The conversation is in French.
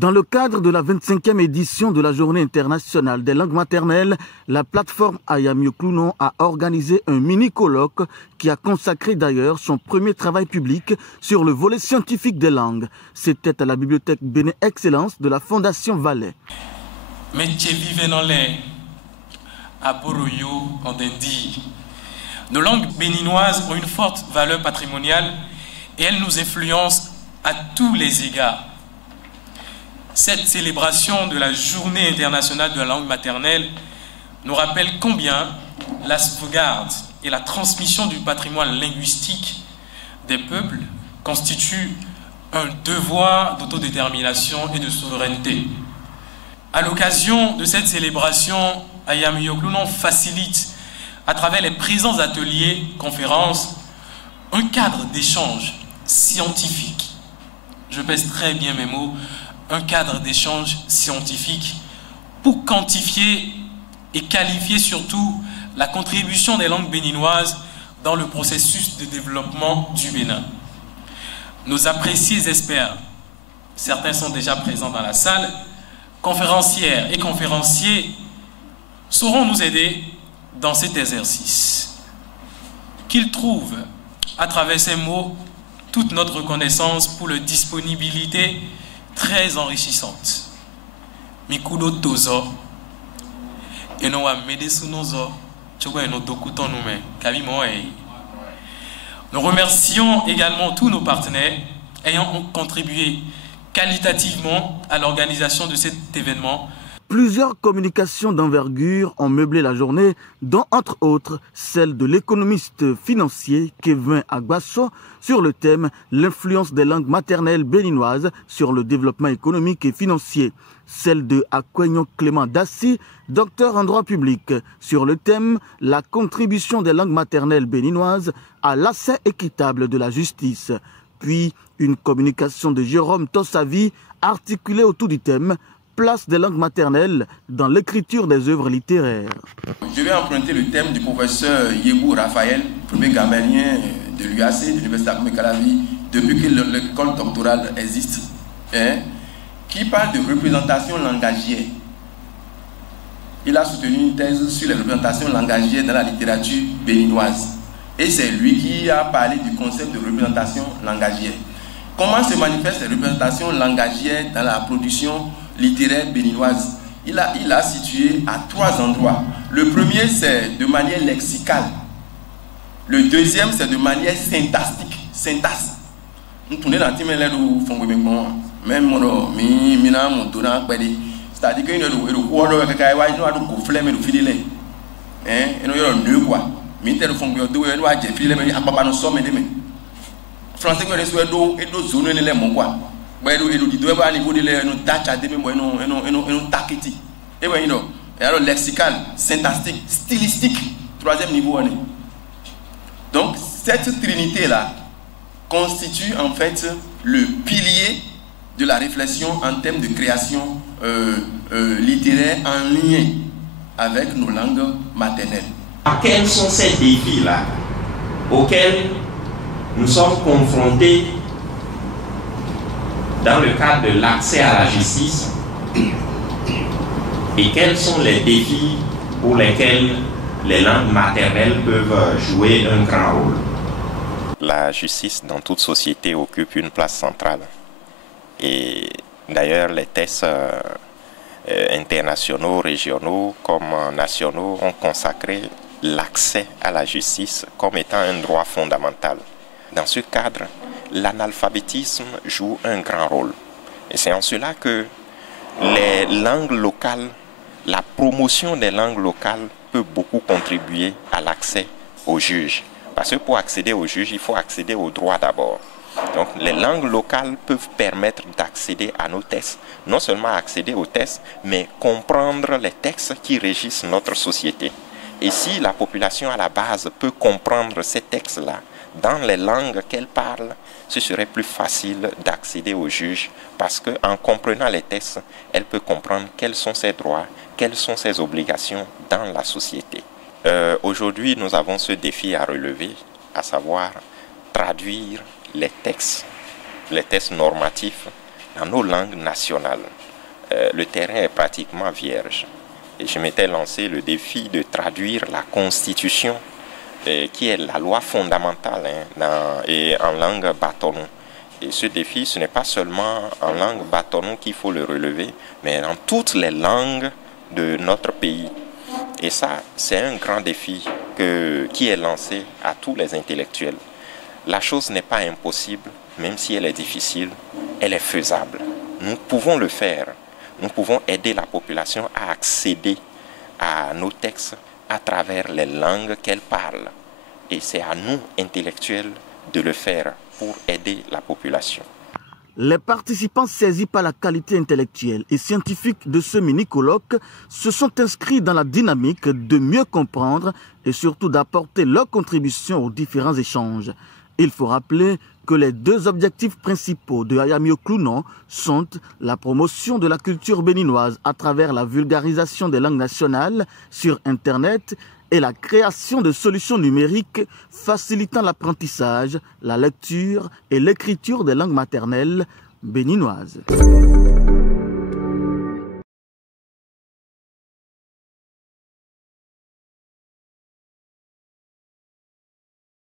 Dans le cadre de la 25e édition de la Journée internationale des langues maternelles, la plateforme Ayamio-Clounon a organisé un mini-colloque qui a consacré d'ailleurs son premier travail public sur le volet scientifique des langues. C'était à la bibliothèque Béné Excellence de la Fondation Valais. Métier vivant dans l'air, à Boroyo, en Dindi. Nos langues béninoises ont une forte valeur patrimoniale et elles nous influencent à tous les égards. Cette célébration de la Journée internationale de la langue maternelle nous rappelle combien la sauvegarde et la transmission du patrimoine linguistique des peuples constituent un devoir d'autodétermination et de souveraineté. À l'occasion de cette célébration, Ayamio-Clounon facilite, à travers les présents ateliers, conférences, un cadre d'échange scientifique. Je pèse très bien mes mots. Un cadre d'échange scientifique pour quantifier et qualifier surtout la contribution des langues béninoises dans le processus de développement du Bénin. Nos appréciés experts, certains sont déjà présents dans la salle, conférencières et conférenciers sauront nous aider dans cet exercice. Qu'ils trouvent à travers ces mots toute notre reconnaissance pour leur disponibilité très enrichissante. Mikudo tozo et nous va m'aider sous nos os. Nous remercions également tous nos partenaires ayant contribué qualitativement à l'organisation de cet événement. Plusieurs communications d'envergure ont meublé la journée, dont entre autres celle de l'économiste financier Kevin Agbasso sur le thème « L'influence des langues maternelles béninoises sur le développement économique et financier », celle de Akwenyon Clément Dassi, docteur en droit public, sur le thème « La contribution des langues maternelles béninoises à l'accès équitable de la justice », puis une communication de Jérôme Tossavi articulée autour du thème « Place des langues maternelles dans l'écriture des œuvres littéraires. » Je vais emprunter le thème du professeur Yebou Raphaël, premier gamélien de l'UAC, de l'Université Ahmed Calavi, depuis que l'école doctorale existe, qui parle de représentation langagière. Il a soutenu une thèse sur les représentations langagières dans la littérature béninoise. Et c'est lui qui a parlé du concept de représentation langagière. Comment se manifestent les représentations langagières dans la production littéraire béninoise? Il a situé à 3 endroits. Le premier, c'est de manière lexicale. Le deuxième, c'est de manière syntastique. Syntaxe. Nous tournons dans le fond même c'est-à-dire que français qui est do et do zone ne le mon quoi ba do di do ba niveau de le no dacha de me no takiti et ben you alors lexical, syntastique, stylistique, troisième niveau. Donc cette trinité là constitue en fait le pilier de la réflexion en termes de création littéraire en lien avec nos langues maternelles. Quels sont ces défis là auxquels nous sommes confrontés dans le cadre de l'accès à la justice et quels sont les défis pour lesquels les langues maternelles peuvent jouer un grand rôle? La justice dans toute société occupe une place centrale et d'ailleurs les tests internationaux, régionaux comme nationaux ont consacré l'accès à la justice comme étant un droit fondamental. Dans ce cadre, l'analphabétisme joue un grand rôle. Et c'est en cela que les langues locales, la promotion des langues locales peut beaucoup contribuer à l'accès aux juges. Parce que pour accéder aux juges, il faut accéder au droit d'abord. Donc les langues locales peuvent permettre d'accéder à nos textes. Non seulement accéder aux textes, mais comprendre les textes qui régissent notre société. Et si la population à la base peut comprendre ces textes-là, dans les langues qu'elle parle, ce serait plus facile d'accéder au juge parce qu'en comprenant les textes, elle peut comprendre quels sont ses droits, quelles sont ses obligations dans la société. Aujourd'hui, nous avons ce défi à relever, à savoir traduire les textes normatifs dans nos langues nationales, le terrain est pratiquement vierge. Et je m'étais lancé le défi de traduire la Constitution, qui est la loi fondamentale, et en langue batonou. Et ce défi, ce n'est pas seulement en langue batonou qu'il faut le relever, mais dans toutes les langues de notre pays. Et ça, c'est un grand défi qui est lancé à tous les intellectuels. La chose n'est pas impossible, même si elle est difficile, elle est faisable. Nous pouvons le faire. Nous pouvons aider la population à accéder à nos textes à travers les langues qu'elle parle. Et c'est à nous, intellectuels, de le faire pour aider la population. Les participants saisis par la qualité intellectuelle et scientifique de ce mini-colloque se sont inscrits dans la dynamique de mieux comprendre et surtout d'apporter leur contribution aux différents échanges. Il faut rappeler que les deux objectifs principaux de Ayamio Clounon sont la promotion de la culture béninoise à travers la vulgarisation des langues nationales sur Internet et la création de solutions numériques facilitant l'apprentissage, la lecture et l'écriture des langues maternelles béninoises.